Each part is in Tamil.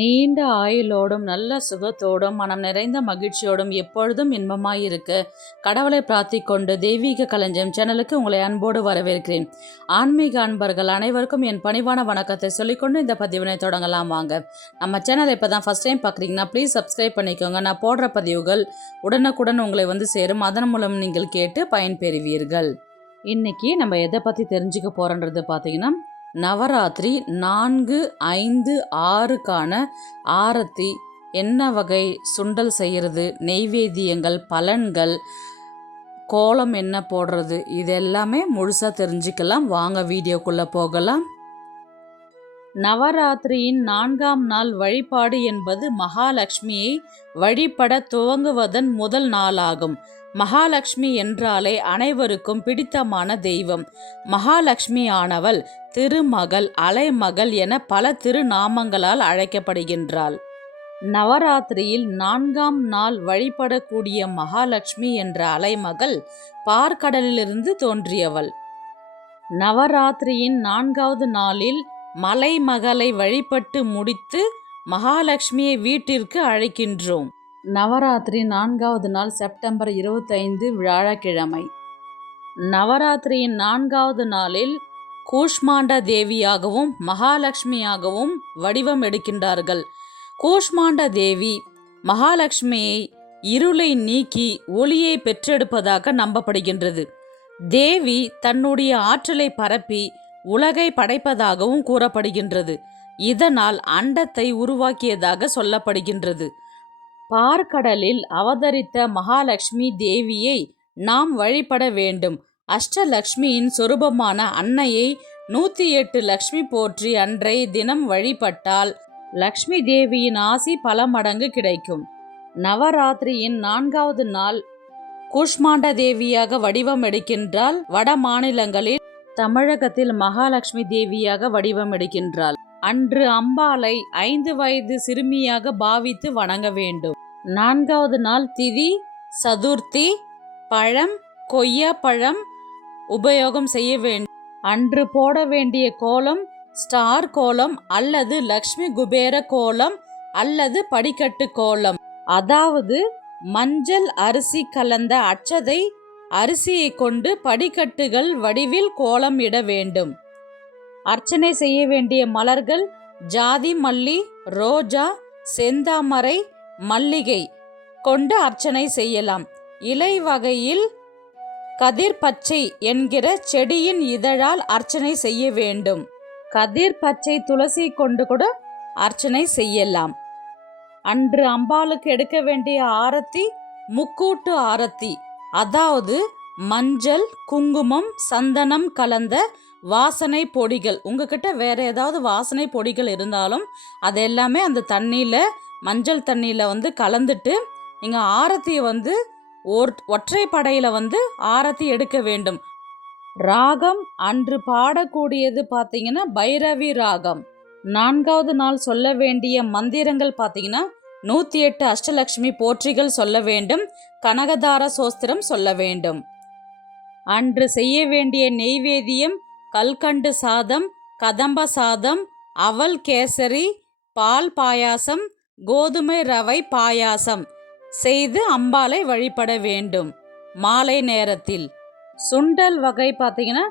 நீண்ட ஆயுளோடும் நல்ல சுகத்தோடும் மனம் நிறைந்த மகிழ்ச்சியோடும் எப்பொழுதும் இன்பமாயிருக்க கடவுளை பிரார்த்திக்கொண்டு தெய்வீக களஞ்சியம் சேனலுக்கு உங்களை அன்போடு வரவேற்கிறேன். ஆன்மீக அன்பர்கள் அனைவருக்கும் என் பணிவான வணக்கத்தை சொல்லிக்கொண்டு இந்த பதிவினை தொடங்கலாம் வாங்க. நம்ம சேனலை இப்போ தான் ஃபஸ்ட் டைம் பார்க்குறீங்கன்னா ப்ளீஸ் சப்ஸ்கிரைப் பண்ணிக்கோங்க. நான் போடுற பதிவுகள் உடனுக்குடன் உங்களை வந்து சேரும். அதன் மூலம் நீங்கள் கேட்டு பயன்பெறுவீர்கள். இன்றைக்கி நம்ம எதை பற்றி தெரிஞ்சுக்க போகிறோன்றது பார்த்தீங்கன்னா, நவராத்திரி 4, 5, 6க்கான ஆரத்தி, என்ன வகை சுண்டல் செய்கிறது, நெய்வேத்தியங்கள், பலன்கள், கோலம் என்ன போடுறது, இது எல்லாமே முழுசாக தெரிஞ்சுக்கலாம். வாங்க வீடியோக்குள்ளே போகலாம். நவராத்திரியின் 4ஆம் நாள் வழிபாடு என்பது மகாலட்சுமியை வழிபட துவங்குவதன் முதல் நாளாகும். மகாலட்சுமி என்றாலே அனைவருக்கும் பிடித்தமான தெய்வம். மகாலட்சுமி ஆனவள் திருமகள், அலைமகள் என பல திருநாமங்களால் அழைக்கப்படுகின்றாள். நவராத்திரியில் 4ஆம் நாள் வழிபடக்கூடிய மகாலட்சுமி என்ற அலைமகள் பார்க்கடலிலிருந்து தோன்றியவள். நவராத்திரியின் 4வது நாளில் மலைமகளை வழிபட்டு முடித்து மகாலட்சுமியை வீட்டிற்கு அழைக்கின்றோம். நவராத்திரி 4வது நாள் செப்டம்பர் 25 வியாழக்கிழமை. நவராத்திரியின் 4வது நாளில் கூஷ்மாண்ட தேவியாகவும் மகாலட்சுமியாகவும் வடிவம் எடுக்கின்றார்கள். கூஷ்மாண்ட தேவி மகாலட்சுமியை இருளை நீக்கி ஒளியை பெற்றெடுப்பதாக நம்பப்படுகின்றது. தேவி தன்னுடைய ஆற்றலை பரப்பி உலகை படைப்பதாகவும் கூறப்படுகின்றது. இதனால் அண்டத்தை உருவாக்கியதாக சொல்லப்படுகின்றது. பார்க்கடலில் அவதரித்த மகாலட்சுமி தேவியை நாம் வழிபட வேண்டும். அஷ்டலக்ஷ்மியின் சொரூபமான அன்னையை 108 லக்ஷ்மி போற்றி அன்றைய தினம் வழிபட்டால் லக்ஷ்மி தேவியின் ஆசி பல மடங்கு கிடைக்கும். நவராத்திரியின் 4வது நாள் கூஷ்மாண்ட தேவியாக வடிவம் எடுக்கின்றாள். வட மாநிலங்களில் தமிழகத்தில் மகாலட்சுமி தேவியாக வடிவம் எடுக்கின்றாள். அன்று அம்பாளை 5 வயது சிறுமியாக பாவித்து வணங்க வேண்டும். 4வது நாள் திதி சதுர்த்தி. பழம், கொய்யா பழம் உபயோகம் செய்ய வேண்டும். அன்று போட வேண்டிய கோலம் ஸ்டார் கோலம் அல்லது லக்ஷ்மி குபேர கோலம் அல்லது படிக்கட்டு கோலம். அதாவது மஞ்சள் அரிசி கலந்த அட்சதை அரிசியை கொண்டு படிக்கட்டுகள் வடிவில் கோலம் இட வேண்டும். அர்ச்சனை செய்ய வேண்டிய மலர்கள் ஜாதி மல்லி, ரோஜா, செந்தாமரை, மல்லிகை கொண்டு அர்ச்சனை செய்யலாம். இலை வகையில் கதிர் பச்சை என்கிற செடியின் இதழால் அர்ச்சனை செய்ய வேண்டும். கதிர் பச்சை துளசி கொண்டு கூட அர்ச்சனை செய்யலாம். அன்று அம்பாளுக்கு எடுக்க வேண்டிய ஆரத்தி முக்கூட்டு ஆரத்தி. அதாவது மஞ்சள், குங்குமம், சந்தனம் கலந்த வாசனை பொடிகள். உங்ககிட்ட வேற ஏதாவது வாசனை பொடிகள் இருந்தாலும் அது எல்லாமே அந்த தண்ணியில், மஞ்சள் தண்ணியில் கலந்துட்டு நீங்கள் ஆரத்தியை ஒற்றைப்படையில் ஆரத்தி எடுக்க வேண்டும். ராகம் அன்று பாடக்கூடியது பார்த்தீங்கன்னா பைரவி ராகம். 4வது நாள் சொல்ல வேண்டிய மந்திரங்கள் பார்த்தீங்கன்னா 108 அஷ்டலக்ஷ்மி போற்றிகள் சொல்ல வேண்டும். கனகதார சோஸ்திரம் சொல்ல வேண்டும். அன்று செய்ய வேண்டிய நெய்வேத்தியம் கல்கண்டு சாதம், கதம்ப சாதம், அவல் கேசரி, பால் பாயாசம், கோதுமை ரவை பாயாசம் செய்து அம்பாளை வழிபட வேண்டும். மாலை நேரத்தில் சுண்டல் வகை பார்த்தீங்கன்னா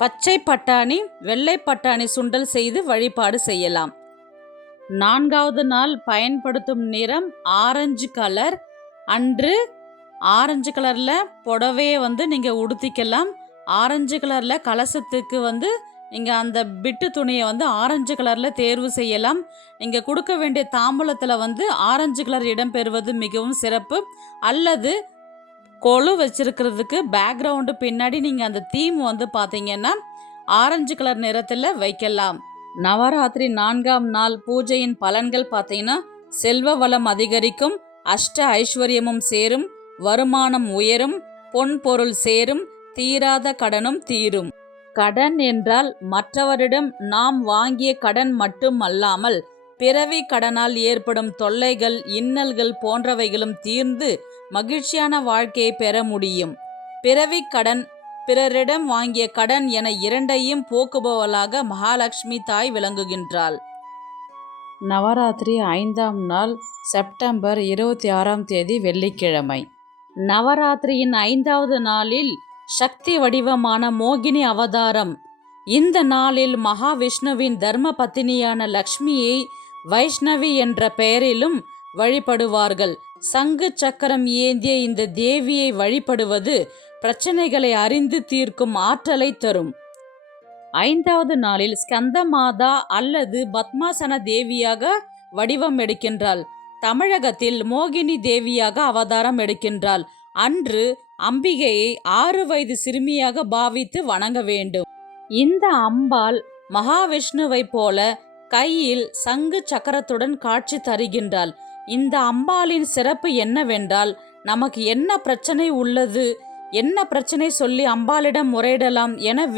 பச்சை பட்டாணி, வெள்ளை பட்டாணி சுண்டல் செய்து வழிபாடு செய்யலாம். 4வது நாள் பயன்படுத்தும் நிறம் ஆரஞ்சு கலர். அன்று ஆரஞ்சு கலரில் புடவையை நீங்கள் உடுத்திக்கலாம். ஆரஞ்சு கலரில் கலசத்துக்கு நீங்கள் அந்த பிட்டு துணியை ஆரஞ்சு கலரில் தேர்வு செய்யலாம். நீங்கள் கொடுக்க வேண்டிய தாம்பூலத்தில் ஆரஞ்சு கலர் இடம்பெறுவது மிகவும் சிறப்பு. அல்லது கொழு வச்சிருக்கிறதுக்கு பேக்ரவுண்டு பின்னாடி நீங்கள் அந்த தீம் பார்த்தீங்கன்னா ஆரஞ்சு கலர் நிறத்தில் வைக்கலாம். நவராத்திரி 4ஆம் நாள் பூஜையின் பலன்கள் பார்த்தீங்கன்னா செல்வ வளம் அதிகரிக்கும், அஷ்ட ஐஸ்வர்யமும் சேரும், வருமானம் உயரும், பொன் பொருள் சேரும், தீராத கடனும் தீரும். கடன் என்றால் மற்றவரிடம் நாம் வாங்கிய கடன் மட்டும் அல்லாமல் பிறவி கடனால் ஏற்படும் தொல்லைகள், இன்னல்கள் போன்றவைகளும் தீர்ந்து மகிழ்ச்சியான வாழ்க்கையை பெற முடியும். பிறவி கடன், பிறரிடம் வாங்கிய கடன் என இரண்டையும் போக்குபவளாக மகாலட்சுமி தாய் விளங்குகின்றாள். நவராத்திரி 5ஆம் நாள் செப்டம்பர் 26ஆம் தேதி வெள்ளிக்கிழமை. நவராத்திரியின் 5வது நாளில் சக்தி வடிவமான மோகினி அவதாரம். இந்த நாளில் மகாவிஷ்ணுவின் தர்ம பத்தினியான லக்ஷ்மியை வைஷ்ணவி என்ற பெயரிலும் வழிபடுவார்கள். சங்கு சக்கரம் ஏந்திய இந்த தேவியை வழிபடுவது பிரச்சனைகளை அறிந்து தீர்க்கும் ஆற்றலை தரும். 5வது நாளில் ஸ்கந்த மாதா அல்லது பத்மாசன தேவியாக வடிவம் எடுக்கின்றாள். தமிழகத்தில் மோகினி தேவியாக அவதாரம் எடுக்கின்றாள். அன்று அம்பிகையை 6 வயது சிறுமியாக பாவித்து வணங்க வேண்டும். இந்த அம்பாள் மகாவிஷ்ணுவை போல கையில் சங்கு சக்கரத்துடன் காட்சி தருகின்றாள். இந்த அம்பாளின் சிறப்பு என்னவென்றால், நமக்கு என்ன பிரச்சனை உள்ளது, என்ன பிரச்சனை சொல்லி அம்பாளிடம் முறையிடலாம் என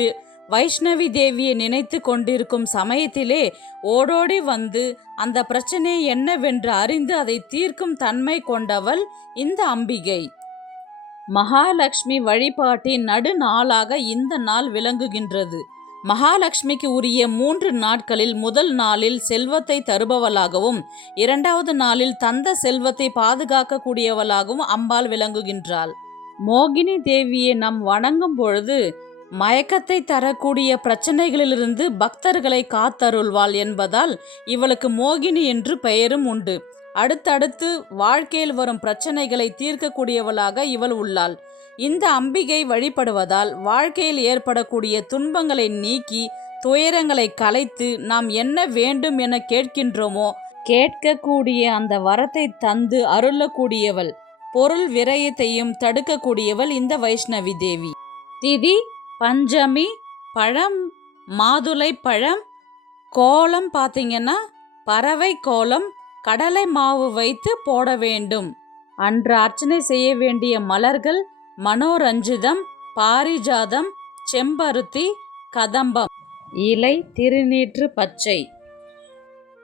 வைஷ்ணவி தேவியை நினைத்து கொண்டிருக்கும் சமயத்திலே ஓடோடி வந்து அந்த பிரச்சனை என்னவென்று அறிந்து அதை தீர்க்கும் தன்மை கொண்டவள் இந்த அம்பிகை. மகாலட்சுமி வழிபாட்டின் நடுநாளாக இந்த நாள் விளங்குகின்றது. மகாலட்சுமிக்கு உரிய 3 நாட்களில் முதல் நாளில் செல்வத்தை தருபவளாகவும், 2வது நாளில் தந்த செல்வத்தை பாதுகாக்கக்கூடியவளாகவும் அம்பாள் விளங்குகின்றாள். மோகினி தேவியை நாம் வணங்கும் பொழுது மயக்கத்தை தரக்கூடிய பிரச்சனைகளிலிருந்து பக்தர்களை காத்தருள்வாள் என்பதால் இவளுக்கு மோகினி என்று பெயரும் உண்டு. அடுத்தடுத்து வாழ்க்கையில் வரும் பிரச்சனைகளை தீர்க்கக்கூடியவளாக இவள் உள்ளாள். இந்த அம்பிகை வழிபடுவதால் வாழ்க்கையில் ஏற்படக்கூடிய துன்பங்களை நீக்கி துயரங்களை கலைத்து நாம் என்ன வேண்டும் என கேட்கின்றோமோ கேட்கக்கூடிய அந்த வரத்தை தந்து அருளக்கூடியவள். பொருள் விரயத்தையும் தடுக்கக்கூடியவள் இந்த வைஷ்ணவி தேவி. திதி பஞ்சமி, பழம் மாதுளை பழம், கோலம் பார்த்தீங்கன்னா பறவை கோலம், கடலை மாவு வைத்து போட வேண்டும். அன்று அர்ச்சனை செய்ய வேண்டிய மலர்கள் மனோரஞ்சிதம், பாரிஜாதம், செம்பருத்தி, கதம்பம், இலை திருநீற்று பச்சை.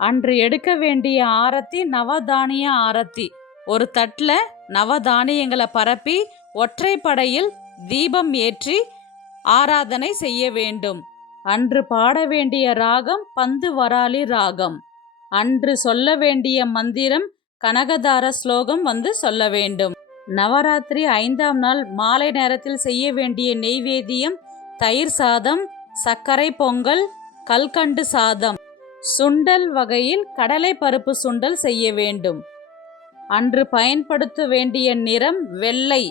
அன்று எடுக்க வேண்டிய ஆரத்தி நவதானிய ஆரத்தி. ஒரு தட்டில் நவதானியங்களை பரப்பி ஒற்றைப்படையில் தீபம் ஏற்றி ஆராதனை செய்ய வேண்டும். அன்று பாட வேண்டிய ராகம் பந்து வராளி ராகம். அன்று சொல்ல வேண்டிய மந்திரம் கனகதார ஸ்லோகம் சொல்ல வேண்டும். நவராத்திரி 5ஆம் நாள் மாலை நேரத்தில் செய்ய வேண்டிய நெய்வேத்தியம் தயிர் சாதம், சர்க்கரை பொங்கல், கல்கண்டு சாதம். சுண்டல் வகையில் கடலை பருப்பு சுண்டல் செய்ய வேண்டும். அன்று பயன்படுத்த வேண்டிய நிறம் வெள்ளை.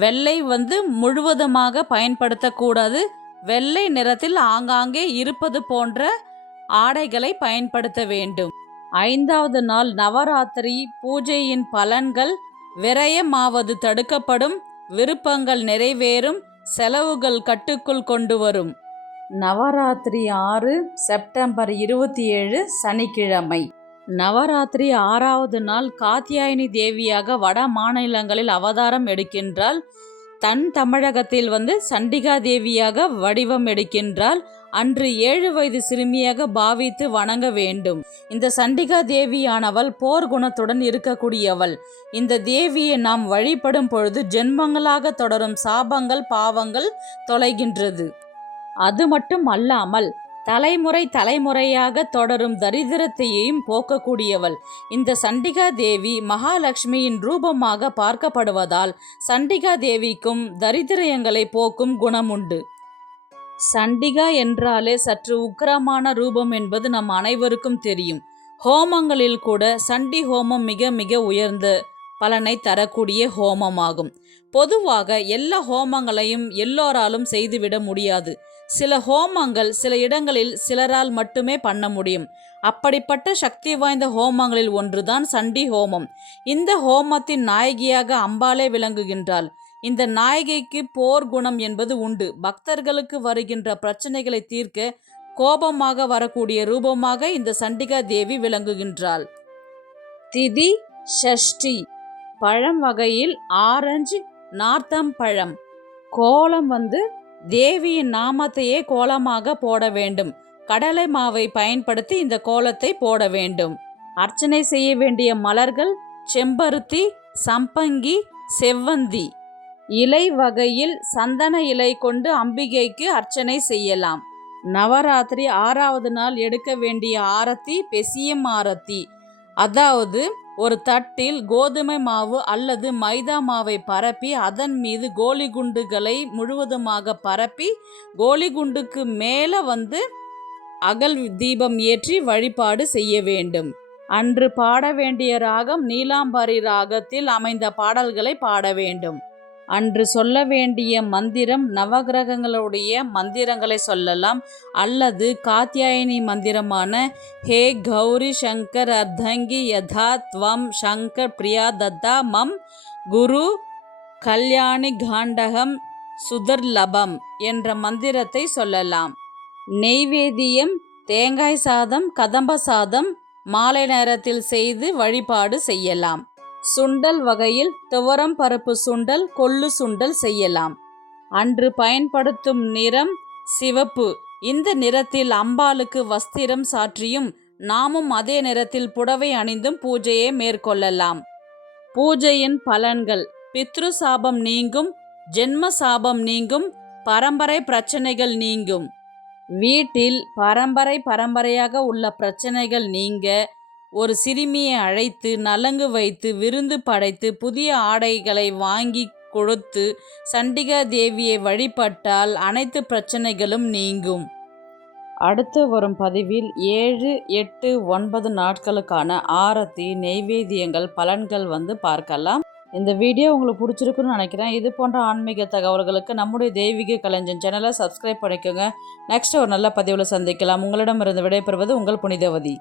வெள்ளை முழுவதுமாக பயன்படுத்தக்கூடாது. வெள்ளை நிறத்தில் ஆங்காங்கே இருப்பது போன்ற ஆடைகளை பயன்படுத்த வேண்டும். 5வது நாள் நவராத்திரி பூஜையின் பலன்கள். விரயமாவது தடுக்கப்படும், விருப்பங்கள் நிறைவேறும், செலவுகள் கட்டுக்குள் கொண்டு வரும். நவராத்திரி 6 செப்டம்பர் 27 சனிக்கிழமை. நவராத்திரி 6வது நாள் காத்யாயனி தேவியாக வட மாநிலங்களில் அவதாரம் எடுக்கின்றாள். தமிழகத்தில் சண்டிகா தேவியாக வடிவம் எடுக்கின்றாள். அன்று 7 வயது சிறுமியாக பாவித்து வணங்க வேண்டும். இந்த சண்டிகா தேவியானவள் போர் குணத்துடன் இருக்கக்கூடியவள். இந்த தேவியை நாம் வழிபடும் பொழுது ஜென்மங்களாக தொடரும் சாபங்கள் பாவங்கள் தொலைகின்றது. அது மட்டும் அல்லாமல் தலைமுறையாக தொடரும் தரித்திரத்தையும் போக்கக்கூடியவள். இந்த சண்டிகா தேவி மகாலட்சுமியின் ரூபமாக பார்க்கப்படுவதால் சண்டிகா தேவிக்கும் தரித்திரங்களை போக்கும் குணமுண்டு. சண்டிகா என்றாலே சற்று உக்கிரமான ரூபம் என்பது நம் அனைவருக்கும் தெரியும். ஹோமங்களில் கூட சண்டி ஹோமம் மிக மிக உயர்ந்த பலனை தரக்கூடிய ஹோமமாகும். பொதுவாக எல்லா ஹோமங்களையும் எல்லோராலும் செய்துவிட முடியாது. சில ஹோமங்கள் சில இடங்களில் சிலரால் மட்டுமே பண்ண முடியும். அப்படிப்பட்ட சக்தி வாய்ந்த ஹோமங்களில் ஒன்றுதான் சண்டி ஹோமம். இந்த ஹோமத்தின் நாயகியாக அம்பாளே விளங்குகின்றாள். இந்த நாயகிக்கு போர் குணம் என்பது உண்டு. பக்தர்களுக்கு வருகின்ற பிரச்சனைகளை தீர்க்க கோபமாக வரக்கூடிய ரூபமாக இந்த சண்டிகா தேவி விளங்குகின்றாள். திதி ஷஷ்டி. பழம் வகையில் ஆரஞ்சு நார்த்தம் பழம். கோலம் தேவியின் நாமத்தையே கோலமாக போட வேண்டும். கடலை மாவை பயன்படுத்தி இந்த கோலத்தை போட வேண்டும். அர்ச்சனை செய்ய வேண்டிய மலர்கள் செம்பருத்தி, சம்பங்கி, செவ்வந்தி. இலை வகையில் சந்தன இலை கொண்டு அம்பிகைக்கு அர்ச்சனை செய்யலாம். நவராத்திரி 6வது நாள் எடுக்க வேண்டிய ஆரத்தி பெசியம் ஆரத்தி. அதாவது ஒரு தட்டில் கோதுமை மாவு அல்லது மைதா மாவை பரப்பி அதன் மீது கோலிகுண்டுகளை முழுவதுமாக பரப்பி கோலிகுண்டுக்கு மேலே அகல் தீபம் ஏற்றி வழிபாடு செய்ய வேண்டும். அன்று பாட வேண்டிய ராகம் நீலாம்பரி ராகத்தில் அமைந்த பாடல்களை பாட வேண்டும். அன்று சொல்ல வேண்டிய மந்திரம் நவகிரகங்களுடைய மந்திரங்களை சொல்லலாம், அல்லது காத்யாயினி மந்திரமான ஹே கௌரி சங்கர் அர்த்தங்கி யதா த்வம் சங்கர் பிரியா தத்தா மம் குரு கல்யாணி காண்டகம் சுதர்லபம் என்ற மந்திரத்தை சொல்லலாம். நெய்வேதியம் தேங்காய் சாதம் கதம்ப சாதம் மாலை நேரத்தில் செய்து வழிபாடு செய்யலாம். சுண்டல் வகையில் துவரம் பருப்பு சுண்டல் கொள்ளு சுண்டல் செய்யலாம். அன்று பயன்படுத்தும் நிறம் சிவப்பு. இந்த நிறத்தில் அம்பாளுக்கு வஸ்திரம் சாற்றியும் நாமும் அதே நிறத்தில் புடவை அணிந்தும் பூஜையை மேற்கொள்ளலாம். பூஜையின் பலன்கள்: பித்ரு சாபம் நீங்கும், ஜென்ம சாபம் நீங்கும், பரம்பரை பிரச்சனைகள் நீங்கும். வீட்டில் பரம்பரையாக உள்ள பிரச்சனைகள் நீங்க ஒரு சிறுமியை அழைத்து நலங்கு வைத்து விருந்து படைத்து புதிய ஆடைகளை வாங்கி கொடுத்து சண்டிகா தேவியை வழிபட்டால் அனைத்து பிரச்சனைகளும் நீங்கும். அடுத்து வரும் பதிவில் 7, 8, 9 நாட்களுக்கான ஆரத்தி நெய்வேத்தியங்கள் பலன்கள் பார்க்கலாம். இந்த வீடியோ உங்களுக்கு பிடிச்சிருக்குன்னு நினைக்கிறேன். இது போன்ற ஆன்மீக தகவல்களுக்கு நம்முடைய தெய்வீக கலைஞன் சேனலை சப்ஸ்கிரைப் பண்ணிக்கோங்க. நெக்ஸ்ட் ஒரு நல்ல பதிவில் சந்திக்கலாம். உங்களிடமிருந்து விடைபெறுவது உங்கள் புனிதவதி.